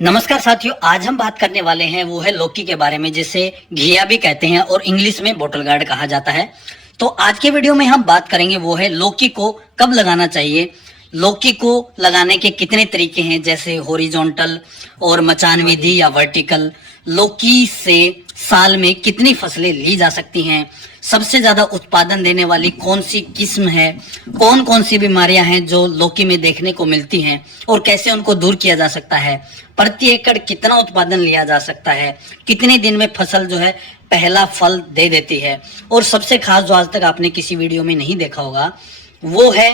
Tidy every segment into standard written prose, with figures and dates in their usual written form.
नमस्कार साथियों, आज हम बात करने वाले हैं वो है लौकी के बारे में, जिसे घिया भी कहते हैं और इंग्लिश में बॉटल गार्ड कहा जाता है। तो आज के वीडियो में हम बात करेंगे वो है लौकी को कब लगाना चाहिए, लौकी को लगाने के कितने तरीके हैं, जैसे हॉरिजॉन्टल और मचान विधि या वर्टिकल। लौकी से साल में कितनी फसलें ली जा सकती हैं, सबसे ज्यादा उत्पादन देने वाली कौन सी किस्म है, कौन कौन सी बीमारियां हैं जो लौकी में देखने को मिलती हैं और कैसे उनको दूर किया जा सकता है, प्रति एकड़ कितना उत्पादन लिया जा सकता है, कितने दिन में फसल जो है पहला फल दे देती है, और सबसे खास जो आज तक आपने किसी वीडियो में नहीं देखा होगा वो है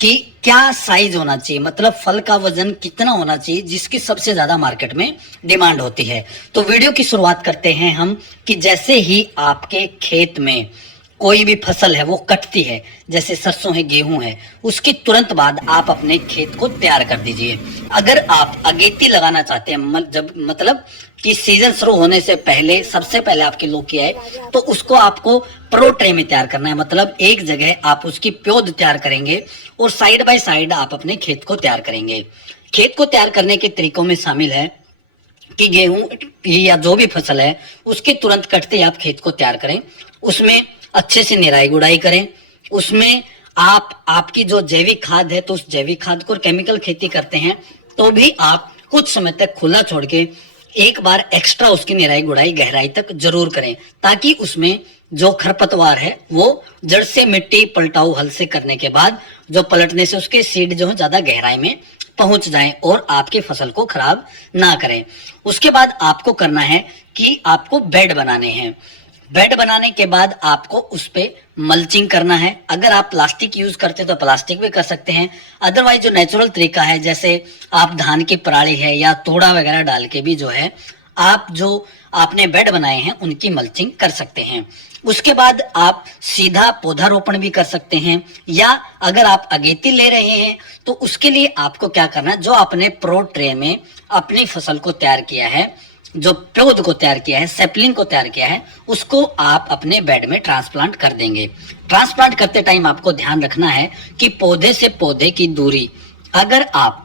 कि क्या साइज होना चाहिए, मतलब फल का वजन कितना होना चाहिए जिसकी सबसे ज्यादा मार्केट में डिमांड होती है। तो वीडियो की शुरुआत करते हैं हम कि जैसे ही आपके खेत में कोई भी फसल है वो कटती है, जैसे सरसों है, गेहूं है, उसके तुरंत बाद आप अपने खेत को तैयार कर दीजिए। अगर आप अगेती लगाना चाहते हैं, जब मतलब कि सीजन शुरू होने से पहले सबसे पहले आपकी लौकी आए, तो उसको आपको प्रो ट्रे में तैयार करना है। मतलब एक जगह आप उसकी प्योद तैयार करेंगे और साइड बाय साइड आप अपने खेत को तैयार करेंगे। खेत को तैयार करने के तरीकों में शामिल है कि गेहूं या जो भी फसल है उसके तुरंत कटते ही आप खेत को तैयार करें, उसमें अच्छे से निराई गुड़ाई करें, उसमें आप आपकी जो जैविक खाद है तो उस जैविक खाद को, केमिकल खेती करते हैं तो भी आप कुछ समय तक खुला छोड़ के एक बार एक्स्ट्रा उसकी निराई गुड़ाई गहराई तक जरूर करें, ताकि उसमें जो खरपतवार है वो जड़ से मिट्टी पलटाऊ हल से करने के बाद जो पलटने से उसके सीड जो है ज्यादा गहराई में पहुंच जाएं और आपके फसल को खराब ना करें। उसके बाद आपको करना है कि आपको बेड बनाने हैं। बेड बनाने के बाद आपको उस पे मल्चिंग करना है। अगर आप प्लास्टिक यूज करते हैं तो प्लास्टिक भी कर सकते हैं, अदरवाइज जो नेचुरल तरीका है जैसे आप धान की पराली है या तोड़ा वगैरह डाल के भी जो है आप जो आपने बेड बनाए हैं उनकी मल्चिंग कर सकते हैं। उसके बाद आप सीधा पौधारोपण भी कर सकते हैं, या अगर आप अगेती ले रहे हैं तो उसके लिए आपको क्या करना है, जो आपने प्रो ट्रे में अपनी फसल को तैयार किया है, जो पौध को तैयार किया है, सैपलिंग को तैयार किया है, उसको आप अपने बेड में ट्रांसप्लांट कर देंगे। ट्रांसप्लांट करते टाइम आपको ध्यान रखना है कि पौधे से पौधे की दूरी अगर आप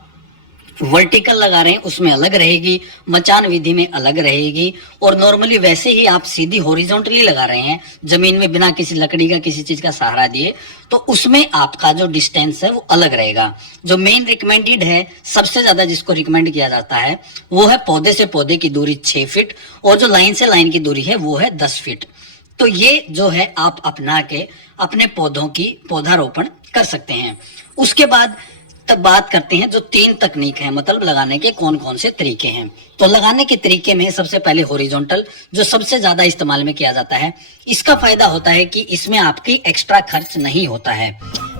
वर्टिकल लगा रहे हैं उसमें अलग रहेगी, मचान विधि में अलग रहेगी, और नॉर्मली वैसे ही आप सीधी हॉरिजॉन्टली लगा रहे हैं जमीन में बिना किसी लकड़ी का किसी चीज का सहारा दिए, तो उसमें आपका जो डिस्टेंस है वो अलग रहेगा। जो मेन रिकमेंडेड है, सबसे ज्यादा जिसको रिकमेंड किया जाता है वो है पौधे से पौधे की दूरी 6 फीट, और जो लाइन से लाइन की दूरी है वो है 10 फीट। तो ये जो है आप अपना के अपने पौधों की पौधारोपण कर सकते हैं। उसके बाद तब बात करते हैं जो 3 तकनीक है, मतलब लगाने के कौन कौन से तरीके हैं। तो लगाने के तरीके में सबसे पहले हॉरिजॉन्टल, जो सबसे ज्यादा इस्तेमाल में किया जाता है। इसका फायदा होता है कि इसमें आपकी एक्स्ट्रा खर्च नहीं होता है,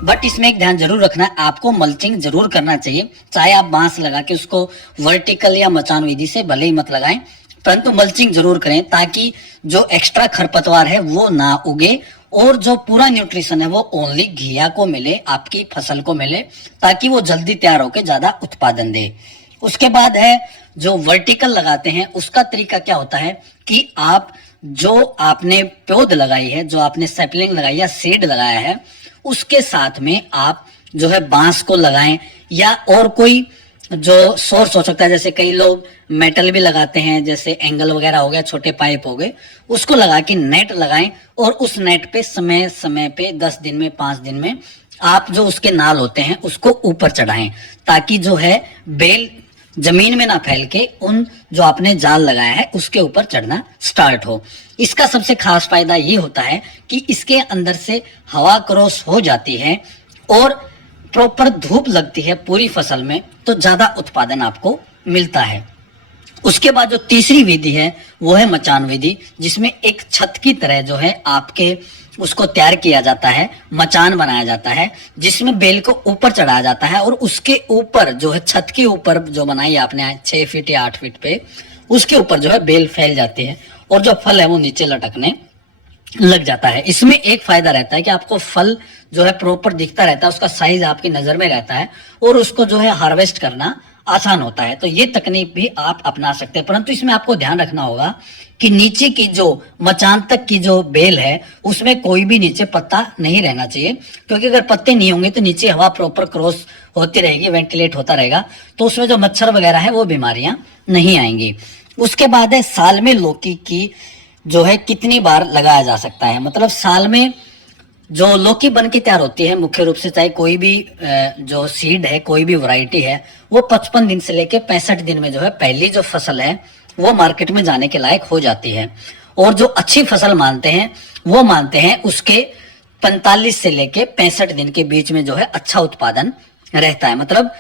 बट इसमें एक ध्यान जरूर रखना है, आपको मल्चिंग जरूर करना चाहिए। चाहे आप बांस लगा के उसको वर्टिकल या मचान विधि से भले ही मत लगाएं, परंतु मल्चिंग जरूर करें ताकि जो एक्स्ट्रा खरपतवार है वो ना उगे और जो पूरा न्यूट्रिशन है वो ओनली घिया को मिले, आपकी फसल को मिले, ताकि वो जल्दी तैयार होकर ज्यादा उत्पादन दे। उसके बाद है जो वर्टिकल लगाते हैं, उसका तरीका क्या होता है कि आप जो आपने पौध लगाई है, जो आपने सैपलिंग लगाई या सीड लगाया है, उसके साथ में आप जो है बांस को लगाएं, या और कोई जो सोर्स हो सकता है, जैसे कई लोग मेटल भी लगाते हैं, जैसे एंगल वगैरह हो गया, छोटे पाइप हो गए, उसको लगा के नेट लगाएं, और उस नेट पे समय समय पे 10 दिन में 5 दिन में आप जो उसके नाल होते हैं उसको ऊपर चढ़ाएं, ताकि जो है बेल जमीन में ना फैल के उन जो आपने जाल लगाया है उसके ऊपर चढ़ना स्टार्ट हो। इसका सबसे खास फायदा ये होता है कि इसके अंदर से हवा क्रॉस हो जाती है और प्रॉपर धूप लगती है पूरी फसल में, तो ज्यादा उत्पादन आपको मिलता है। उसके बाद जो तीसरी विधि है वो है मचान विधि, जिसमें एक छत की तरह जो है आपके उसको तैयार किया जाता है, मचान बनाया जाता है, जिसमें बेल को ऊपर चढ़ाया जाता है, और उसके ऊपर जो है छत के ऊपर जो बनाई आपने 6 फीट या 8 फीट पे, उसके ऊपर जो है बेल फैल जाती है और जो फल है वो नीचे लटकने लग जाता है। इसमें एक फायदा रहता है कि आपको फल जो है प्रॉपर दिखता रहता है, उसका साइज आपकी नजर में रहता है और उसको जो है हार्वेस्ट करना आसान होता है। तो ये तकनीक भी आप अपना सकते हैं, परंतु इसमें आपको ध्यान रखना होगा कि नीचे की जो मचान तक की जो बेल है उसमें कोई भी नीचे पत्ता नहीं रहना चाहिए, क्योंकि अगर पत्ते नहीं होंगे तो नीचे हवा प्रॉपर क्रॉस होती रहेगी, वेंटिलेट होता रहेगा, तो उसमें जो मच्छर वगैरह है वो बीमारियां नहीं आएंगी। उसके बाद है साल में लौकी की जो है कितनी बार लगाया जा सकता है। मतलब साल में जो लौकी बन के तैयार होती है मुख्य रूप से, चाहे कोई भी जो सीड है, कोई भी वैरायटी है, वो 55 दिन से लेके 65 दिन में जो है पहली जो फसल है वो मार्केट में जाने के लायक हो जाती है। और जो अच्छी फसल मानते हैं वो मानते हैं उसके 45 से लेके 65 दिन के बीच में जो है अच्छा उत्पादन रहता है। मतलब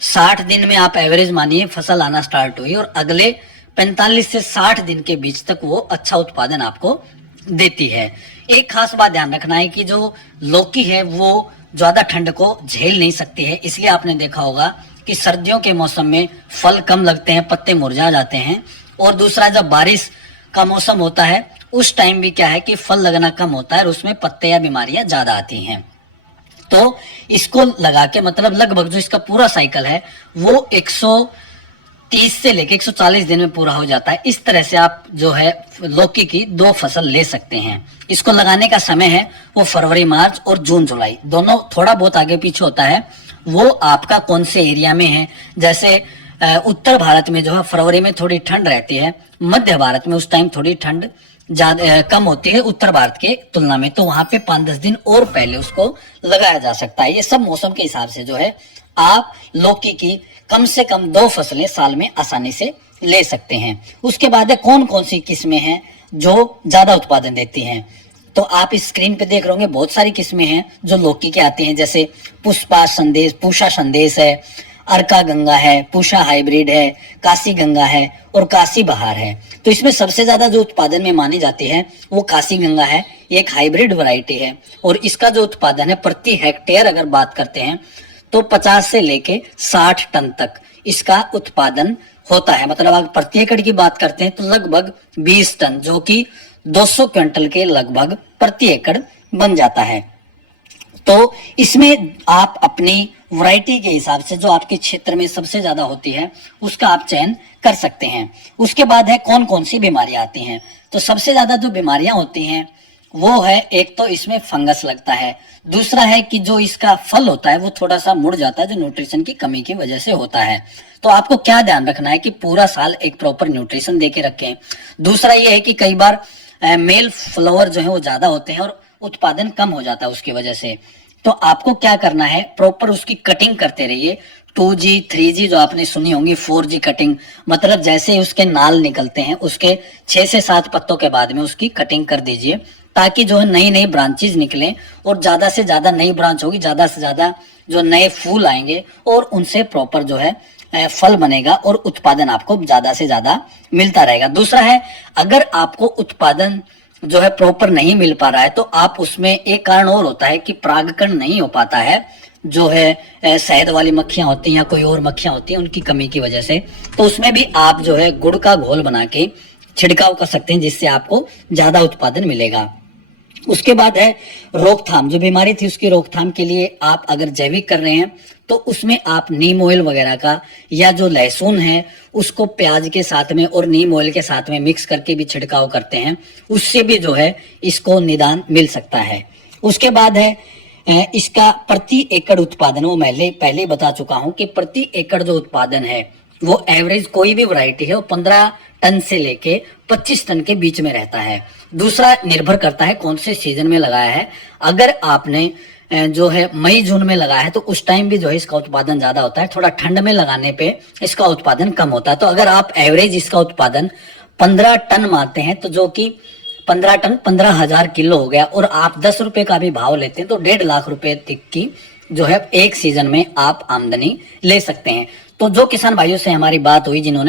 60 दिन में आप एवरेज मानिए फसल आना स्टार्ट हुई और अगले 45 से 60 दिन के बीच तक वो अच्छा उत्पादन आपको देती है। एक खास बात ध्यान रखना है कि जो लौकी है वो ज्यादा ठंड को झेल नहीं सकती है, इसलिए आपने देखा होगा कि सर्दियों के मौसम में फल कम लगते हैं, पत्ते मुरझा जाते हैं। और दूसरा, जब बारिश का मौसम होता है उस टाइम भी क्या है कि फल लगना कम होता है और उसमें पत्ते या बीमारियां ज्यादा आती हैं। तो इसको लगा के मतलब लगभग जो इसका पूरा साइकिल है वो 130 से लेके 140 दिन में पूरा हो जाता है। इस तरह से आप जो है लौकी की 2 फसल ले सकते हैं। इसको लगाने का समय है वो फरवरी मार्च और जून जुलाई, दोनों थोड़ा बहुत आगे पीछे होता है, वो आपका कौन से एरिया में है। जैसे उत्तर भारत में जो है फरवरी में थोड़ी ठंड रहती है, मध्य भारत में उस टाइम थोड़ी ठंड ज्यादा कम होती है उत्तर भारत के तुलना में, तो वहां पे 5-10 दिन और पहले उसको लगाया जा सकता है। ये सब मौसम के हिसाब से जो है आप लौकी की कम से कम 2 फसलें साल में आसानी से ले सकते हैं। उसके बाद है कौन कौन सी किस्में हैं जो ज्यादा उत्पादन देती हैं। तो आप इस स्क्रीन पे देख रहे होंगे बहुत सारी किस्में हैं जो लौकी के आती हैं, जैसे पुष्पा संदेश, पूषा संदेश है, अर्का गंगा है, पूषा हाइब्रिड है, काशी गंगा है और काशी बहार है। तो इसमें सबसे ज्यादा जो उत्पादन में मानी जाती है वो काशी गंगा है। ये एक हाइब्रिड वैरायटी है और इसका जो उत्पादन है प्रति हेक्टेयर अगर बात करते हैं तो 50 से लेके 60 टन तक इसका उत्पादन होता है। मतलब अगर प्रति एकड़ की बात करते हैं तो लगभग 20 टन, जो कि 200 क्विंटल के लगभग प्रति एकड़ बन जाता है। तो इसमें आप अपनी वैरायटी के हिसाब से जो आपके क्षेत्र में सबसे ज्यादा होती है उसका आप चयन कर सकते हैं। उसके बाद है कौन कौन सी बीमारियां आती हैं। तो सबसे ज्यादा जो बीमारियां होती हैं वो है, एक तो इसमें फंगस लगता है, दूसरा है कि जो इसका फल होता है वो थोड़ा सा मुड़ जाता है, जो न्यूट्रिशन की कमी की वजह से होता है। तो आपको क्या ध्यान रखना है कि पूरा साल एक प्रॉपर न्यूट्रिशन दे के रखें। दूसरा ये है कि कई बार मेल फ्लावर जो है वो ज्यादा होते हैं और उत्पादन कम हो जाता है उसकी वजह से। तो आपको क्या करना है, प्रॉपर उसकी कटिंग करते रहिए। 2G 3G जो आपने सुनी होंगी, 4G कटिंग, मतलब जैसे ही उसके नाल निकलते हैं उसके 6 से 7 पत्तों के बाद में उसकी कटिंग कर दीजिए, ताकि जो है नई नई ब्रांचेज निकले और ज्यादा से ज्यादा नई ब्रांच होगी, ज्यादा से ज्यादा जो नए फूल आएंगे और उनसे प्रॉपर जो है फल बनेगा और उत्पादन आपको ज्यादा से ज्यादा मिलता रहेगा। दूसरा है, अगर आपको उत्पादन जो है प्रॉपर नहीं मिल पा रहा है तो आप उसमें एक कारण और होता है कि परागकण नहीं हो पाता है, जो है शहद वाली मक्खियां होती हैं या कोई और मक्खियां होती हैं उनकी कमी की वजह से। तो उसमें भी आप जो है गुड़ का घोल बना के छिड़काव कर सकते हैं, जिससे आपको ज्यादा उत्पादन मिलेगा। उसके बाद है रोकथाम, जो बीमारी थी उसकी रोकथाम के लिए आप अगर जैविक कर रहे हैं तो उसमें आप नीम ऑयल वगैरह का, या जो लहसुन है उसको प्याज के साथ में और नीम ऑयल के साथ में मिक्स करके भी छिड़काव करते हैं, उससे भी जो है इसको निदान मिल सकता है। उसके बाद है इसका प्रति एकड़ उत्पादन, वो मैं पहले बता चुका हूं कि प्रति एकड़ जो उत्पादन है वो एवरेज कोई भी वैरायटी है वो 15 टन से लेके 25 टन के बीच में रहता है। दूसरा निर्भर करता है कौन से सीजन में लगाया है। अगर आपने जो है मई जून में लगाया है तो उस टाइम भी जो है इसका उत्पादन ज्यादा होता है, थोड़ा ठंड में लगाने पे इसका उत्पादन कम होता है। तो अगर आप एवरेज इसका उत्पादन 15 टन मानते हैं तो जो कि 15 टन 15,000 किलो हो गया, और आप 10 रुपए का भी भाव लेते हैं तो 1.5 लाख रुपए तक की जो है एक सीजन में आप आमदनी ले सकते हैं। तो जो किसान भाइयों से हमारी बात हुई जिन्होंने